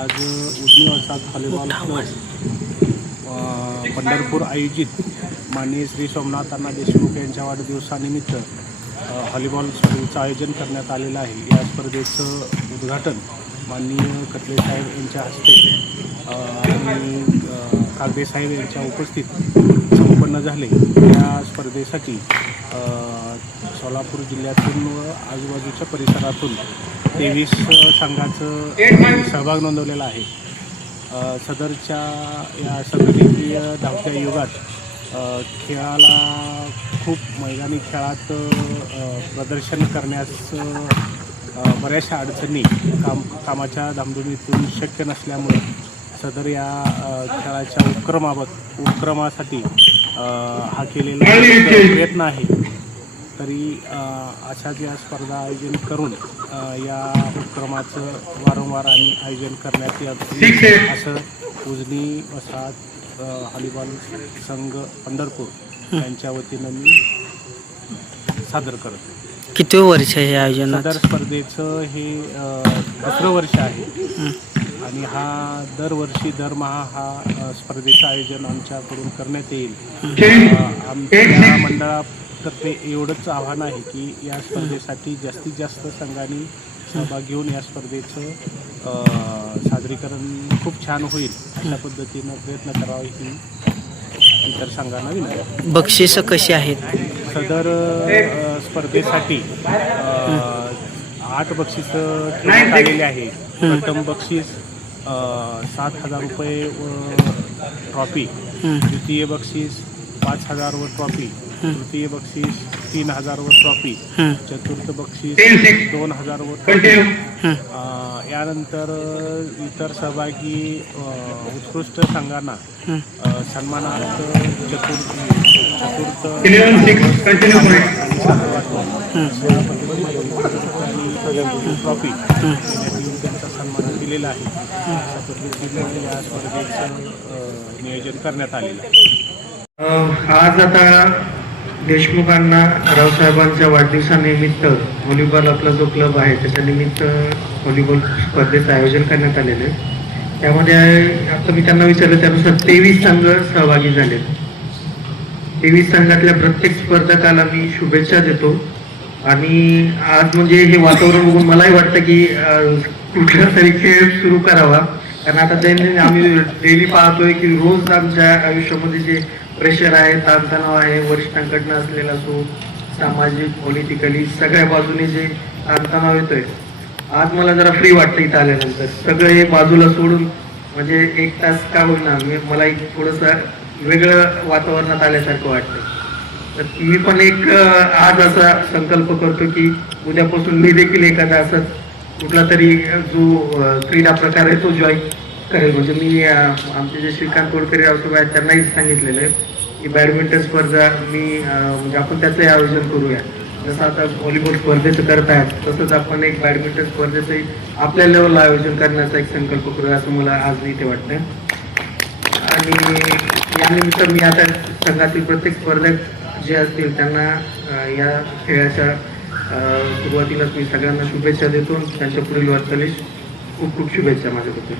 आज उजनी वसाहत volleyball club Pandharpur आयोजित माननीय श्री सोमनाथ अण्णा देशमुख यांच्या वाढदिवसानिमित्त व्हॉलीबॉल स्पर्धेचं आयोजन करण्यात आलेलं आहे। या स्पर्धेचं उद्घाटन माननीय कटले साहेब यांच्या हस्ते आणि कागदे साहेब यांच्या उपस्थित संपन्न झाले। या स्पर्धेसाठी सोलापूर जिल्ह्यातून व आजूबाजूच्या परिसरातून 23 संघाचं सहभाग नोंदवलेला आहे। सदरच्या या संघटित धावत्या युगात खेळाला खूप मैदानी खेळात प्रदर्शन करण्यास बऱ्याचशा अडचणी कामाच्या धामधुमीतून शक्य नसल्यामुळे सदर या खेळाच्या उपक्रमासाठी हा केलेला प्रयत्न आहे। तरी अशाच या स्पर्धा आयोजन करून या उपक्रमाचं वारंवार आणि आयोजन करण्यात यावे असं उजनी वसाहत व्हॉलीबॉल संघ पंढरपूर यांच्या वतीनं मी सादर करतो। किती वर्ष हे आयोजन? सदर स्पर्धेचं हे दुसरं वर्ष आहे आणि हा दरवर्षी दरमहा हा स्पर्धेचं आयोजन आमच्याकडून करण्यात येईल। आमच्या मंडळातर्फे एवढंच आव्हान आहे की या स्पर्धेसाठी जास्तीत जास्त संघांनी सहभाग घेऊन या स्पर्धेचं सादरीकरण खूप छान होईल अशा पद्धतीनं प्रयत्न करावा ही इतर संघांना विनंती। बक्षिसं कशी आहेत? सदर स्पर्धेसाठी 8 बक्षीसं ठेवण्यात आलेली आहे। प्रथम बक्षीस 7,000 रुपये व ट्रॉफी, द्वितीय बक्षीस 5,000 व ट्रॉफी, तृतीय बक्षीस 3,000 व ट्रॉफी, चतुर्थ बक्षीस 2,000 व ट्रॉफी। यानंतर इतर सहभागी उत्कृष्ट संघांना सन्मानार्थ चतुर्थ ट्रॉफी त्यांचा सन्मान दिलेला आहे। अशा पद्धतीने या स्पर्धेचं नियोजन करण्यात आलेलं आहे। आज आता देशमुखांना रावसाहेबांच्या वाढदिवसानिमित्त व्हॉलीबॉल आपला जो क्लब आहे त्याच्या निमित्त व्हॉलीबॉल स्पर्धेचं आयोजन करण्यात आलेलं आहे। त्यामध्ये आता मी त्यांना विचारलं त्यानुसार 23 संघ सहभागी झाले। 23 संघातल्या प्रत्येक स्पर्धकाला मी शुभेच्छा देतो आणि आज म्हणजे हे वातावरण बघून मलाही वाटतं की कुठला तरी खेळ सुरू करावा, कारण आता दैनंदिन आम्ही डेली पाहतोय की रोज आमच्या आयुष्यामध्ये जे प्रेशर आहे, ताणतणाव आहे, वरिष्ठांकडनं असलेला तो सामाजिक पॉलिटिकली सगळ्या बाजूने जे ताणतणाव येतोय, आज मला जरा फ्री वाटतं इथं आल्यानंतर। सगळं हे बाजूला सोडून म्हणजे 1 तास का होईना मला एक थोडंसं वेगळं वातावरणात आल्यासारखं वाटतं। तर मी पण एक आज असा संकल्प करतो की उद्यापासून मी देखील एखादा असंच कुठला तरी जो क्रीडा प्रकार आहे तो जॉईन करेल। म्हणजे मी आमचे जे श्रीकांत तोडकरी रावसाहेब आहेत त्यांनाही सांगितलेलं आहे की बॅडमिंटन स्पर्धा मी म्हणजे आपण त्याचंही आयोजन करूया। जसं आता व्हॉलीबॉल स्पर्धेचं करत आहेत तसंच आपण एक बॅडमिंटन स्पर्धेचंही आपल्या लेवलला आयोजन करण्याचा एक संकल्प करूया असं मला आज इथे वाटतं। आणि यानिमित्त मी आता संघातील प्रत्येक स्पर्धक जे असतील त्यांना या खेळाच्या सुरुवातीलाच मी सगळ्यांना शुभेच्छा देतो। त्यांच्या पुढील वाटचालीस खूप खूप शुभेच्छा माझ्याबद्दल।